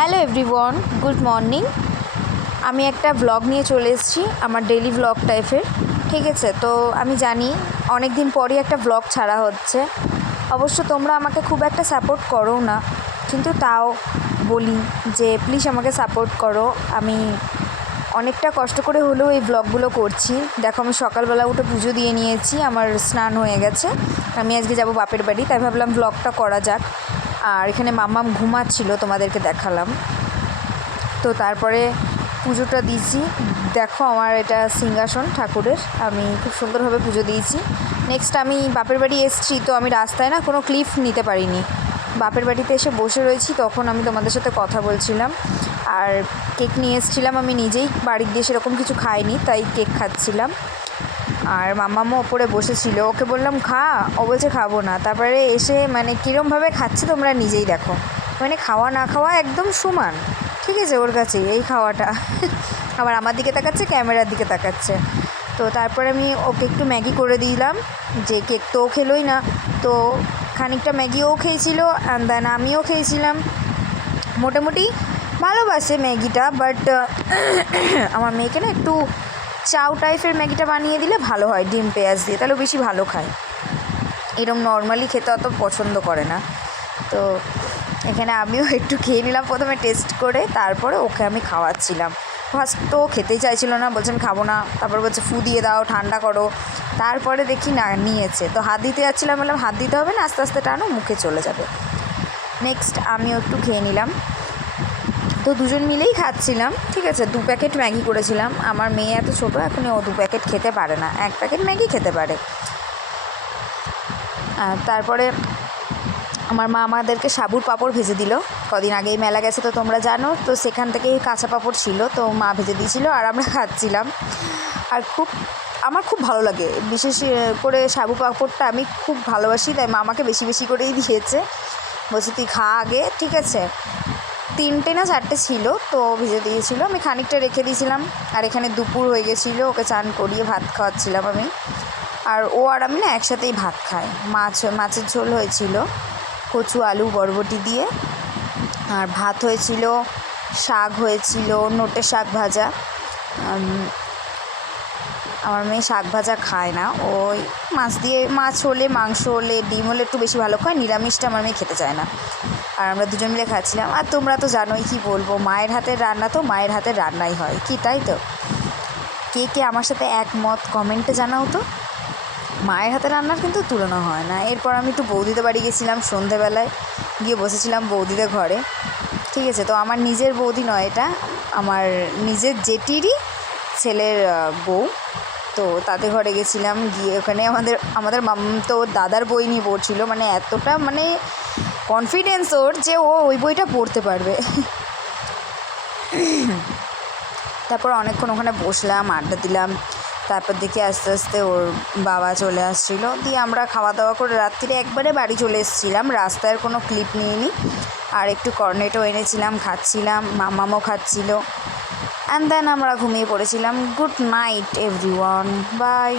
Hello everyone, good morning. আমি একটা blog নিয়ে চলে এসেছি, আমার ডেইলি ব্লগ টাইপের। ঠিক আছে, তো আমি জানি অনেক দিন পরই একটা ব্লগ ছাড়া হচ্ছে। অবশ্য তোমরা আমাকে খুব একটা সাপোর্ট করো না, কিন্তু তাও বলি যে প্লিজ আমাকে সাপোর্ট করো। আমি অনেকটা কষ্ট করে হলেও এই ব্লগগুলো করছি। দেখো, আমি সকালবেলা উঠে পুজো দিয়ে নিয়েছি, আমার স্নান হয়ে গেছে। আমি আজকে যাব বাপের বাড়ি, তাই ভাবলাম ব্লগটা করা যাক। আর এখানে মাম্মাম ঘুমাচ্ছিল, তোমাদেরকে দেখালাম। তো তারপরে পুজোটা দিয়েছি। দেখো, আমার এটা সিংহাসন ঠাকুরের, আমি খুব সুন্দরভাবে পুজো দিয়েছি। নেক্সট আমি বাপের বাড়ি এসেছি, তো আমি রাস্তায় না কোনো ক্লিপ নিতে পারিনি। বাপের বাড়িতে এসে বসে রয়েছি, তখন আমি তোমাদের সাথে কথা বলছিলাম। আর কেক নিয়ে এসেছিলাম, আমি নিজেই বাড়ির দিয়ে সেরকম কিছু খাইনি, তাই কেক খাচ্ছিলাম। আর মাম্মামও ওপরে বসেছিল, ওকে বললাম খা, ও বলছে খাবো না। তারপরে এসে মানে কীরমভাবে খাচ্ছে তোমরা নিজেই দেখো, মানে খাওয়া না খাওয়া একদম সমান। ঠিক আছে, ওর কাছে এই খাওয়াটা আবার আমার দিকে তাকাচ্ছে, ক্যামেরার দিকে তাকাচ্ছে। তো তারপরে আমি ওকে একটু ম্যাগি করে দিলাম, যে কেক তো ও খেলোই না, তো খানিকটা ম্যাগিও খেয়েছিল, অ্যান্ড দেন আমিও খেয়েছিলাম। মোটামুটি ভালোবাসে ম্যাগিটা, বাট আমার মেয়েকে না একটু চাউ টাইপের ম্যাগিটা বানিয়ে দিলে ভালো হয়, ডিম পেঁয়াজ দিয়ে, তাহলে বেশি ভালো খায়। এরকম নর্মালি খেতে অত পছন্দ করে না। তো এখানে আমিও একটু খেয়ে নিলাম প্রথমে টেস্ট করে, তারপরে ওকে আমি খাওয়াচ্ছিলাম। ফার্স্ট তো খেতেই চাইছিল না, বলছেন খাবো না, তারপর বলছে ফু দিয়ে দাও, ঠান্ডা করো। তারপরে দেখি না নিয়েছে, তো হাত দিতে যাচ্ছিলাম, বললাম হাত দিতে হবে না, আস্তে আস্তে টানো, মুখে চলে যাবে। নেক্সট আমিও একটু খেয়ে নিলাম। তো দুজন মিলেই খাচ্ছিলাম। ঠিক আছে, 2 প্যাকেট ম্যাগি করেছিলাম। আমার মেয়ে এত ছোটো, এখনই ও 2 প্যাকেট খেতে পারে না, 1 প্যাকেট ম্যাগি খেতে পারে। তারপরে আমার মা আমাদেরকে সাবুর পাঁপড় ভেজে দিল। কদিন আগেই মেলা গেছে তো তোমরা জানো, তো সেখান থেকেই কাঁচা পাঁপড় ছিল, তো মা ভেজে দিয়েছিল আর আমরা খাচ্ছিলাম। আর আমার খুব ভালো লাগে, বিশেষ করে সাবু পাঁপড়টা আমি খুব ভালোবাসি, তাই মা আমাকে বেশি বেশি করেই দিয়েছে। বলছে তুই খা আগে, ঠিক আছে। 3টে না 4টে ছিল, তো ভেজে দিয়েছিল, আমি খানিকটা রেখে দিয়েছিলাম। আর এখানে দুপুর হয়ে গেছিলো, ওকে চান করিয়ে ভাত খাওয়াচ্ছিলাম আমি। আর ও আর আমি না একসাথেই ভাত খাই। মাছের ঝোল হয়েছিল কচু আলু বরবটি দিয়ে, আর ভাত হয়েছিল, শাক হয়েছিল, নোটে শাক ভাজা। আমার মেয়ে শাক ভাজা খায় না, ওই মাছ হলে, মাংস হলে, ডিম হলে একটু বেশি ভালো খায়, নিরামিষটা আমার মেয়ে খেতে চায় না। আর আমরা দুজন মিলে খাচ্ছিলাম। আর তোমরা তো জানোই, কী বলবো, মায়ের হাতের রান্না তো মায়ের হাতের রান্নাই হয়, কি তাই তো? কে কে আমার সাথে একমত কমেন্টে জানাও তো। মায়ের হাতের রান্নার কিন্তু তুলনা হয় না। এরপর আমি একটু বৌদিদের বাড়ি গেছিলাম, সন্ধেবেলায় গিয়ে বসেছিলাম বৌদিদের ঘরে। ঠিক আছে, তো আমার নিজের বৌদি নয়, এটা আমার নিজের জেঠিরই ছেলের বউ। তো তাদের ঘরে গেছিলাম, গিয়ে ওখানে আমাদের তো দাদার বই নিয়ে পড়ছিল, মানে এতটা মানে কনফিডেন্স ওর যে ও ওই বইটা পড়তে পারবে। তারপর অনেকক্ষণ ওখানে বসলাম, আড্ডা দিলাম। তারপর দেখি আস্তে আস্তে ওর বাবা চলে আসছিলো, দিয়ে আমরা খাওয়া দাওয়া করে রাত্রিরে একবারে বাড়ি চলে এসেছিলাম, রাস্তার কোনো ক্লিপ নিইনি। আর একটু কর্নেটও এনেছিলাম, খাচ্ছিলাম, মামামও খাচ্ছিল, অ্যান্ড দেন আমরা ঘুমিয়ে পড়েছিলাম। Good night everyone, by.